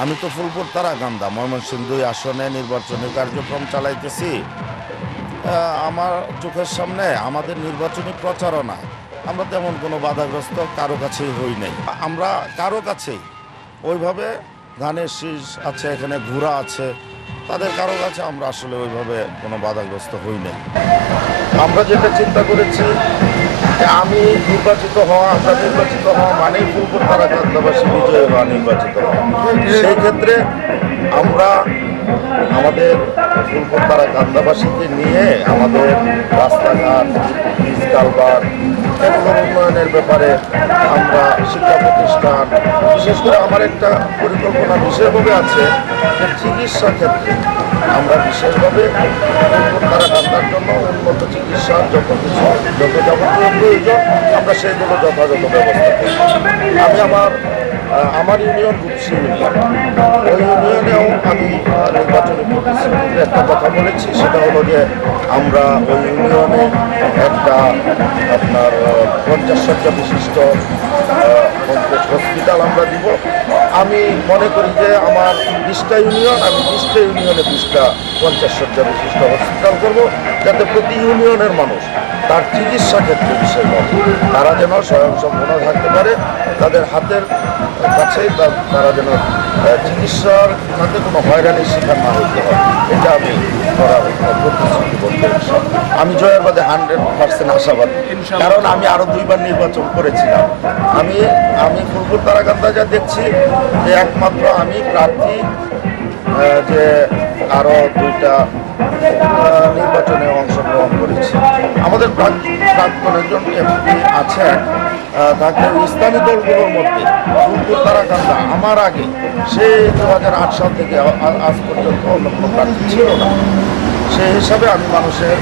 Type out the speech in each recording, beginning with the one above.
আমি তো ফুলপুর তারাকান্দা ময়মনসিংহ দুই আসনে নির্বাচনী কার্যক্রম চালাইতেছি। আমার চোখের সামনে আমাদের নির্বাচনী প্রচারণা, আমরা তেমন কোনো বাধাগ্রস্ত কারও কাছেই হই নাই। আমরা কারও কাছেই, ওইভাবে ধানের শীষ আছে, এখানে ঘোড়া আছে, তাদের কারও কাছে আমরা আসলে ওইভাবে কোনো বাধাগ্রস্ত হই নাই। আমরা যেটা চিন্তা করেছি আমি নির্বাচিত হওয়া, আমরা নির্বাচিত হওয়া মানেই ফুলপুর তারাকান্দাবাসী বিজয়ী হওয়া নির্বাচিত হওয়া। সেই ক্ষেত্রে আমরা আমাদের ফুলপুর তারাকান্দাবাসীকে নিয়ে আমাদের রাস্তাঘাট বীজ কালবার এগুলোর উন্নয়নের ব্যাপারে আমরা শিক্ষা প্রতিষ্ঠান, বিশেষ করে আমার একটা পরিকল্পনা বিশেষভাবে আছে যে চিকিৎসা ক্ষেত্রে আমরা বিশেষভাবে তারা জন্য উন্নত চিকিৎসার যত কিছু যত যাবতীয় প্রয়োজন, আমরা সেইগুলো যথাযথ ব্যবস্থা করি আমি আমার আমার ইউনিয়ন গুপসি ইউনিয়ন ওই ইউনিয়নেও আমি নির্বাচনী প্রতিশ্রুতির একটা কথা বলেছি, সেটা হলো যে আমরা ওই ইউনিয়নে একটা আপনার পঞ্চাশ শয্যা বিশিষ্ট হসপিটাল আমরা দিব। আমি মনে করি যে আমার বিশটা ইউনিয়ন আমি বিশটা ইউনিয়নে বিশটা পঞ্চাশ শয্যা বিশিষ্ট হসপিটাল করব যাতে প্রতি ইউনিয়নের মানুষ তার চিকিৎসা ক্ষেত্রে বিশেষভাবে তারা যেন স্বয়ংসম্পূর্ণ থাকতে পারে তাদের হাতের কাছে তারা যেন চিকিৎসার খাতে কোনো হয়রানির শিকার না হতে হয় এটা আমি করার প্রতিশ্রুতি বলতে আমি জয়ের বাদে হান্ড্রেড পার্সেন্ট আশাবাদী। কারণ আমি আরও দুইবার নির্বাচন করেছিলাম। আমি আমি ফুলপুর তারাকান্দা যা দেখছি, যে একমাত্র আমি প্রার্থী যে আরও দুইটা নির্বাচনে অংশগ্রহণ করেছি। আমাদের প্রাক- প্রাক্তন একজন এমপি আছেন তাকে ইসলামী দলগুলোর মধ্যে, ফুলপুর তারাকান্দা আমার আগে, সে দু হাজার আট সাল থেকে আজ পর্যন্ত অন্য প্রার্থী ছিল না। সেই হিসাবে আমি মানুষের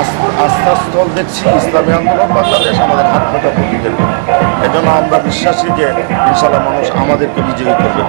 আস- আস্থাস্থল দেখছি, ইসলামী আন্দোলন বাংলাদেশ আমাদের হাত প্রতীকের আমরা বিশ্বাসী যে ইনশাল্লাহ মানুষ আমাদেরকে বিজয়ী করবে।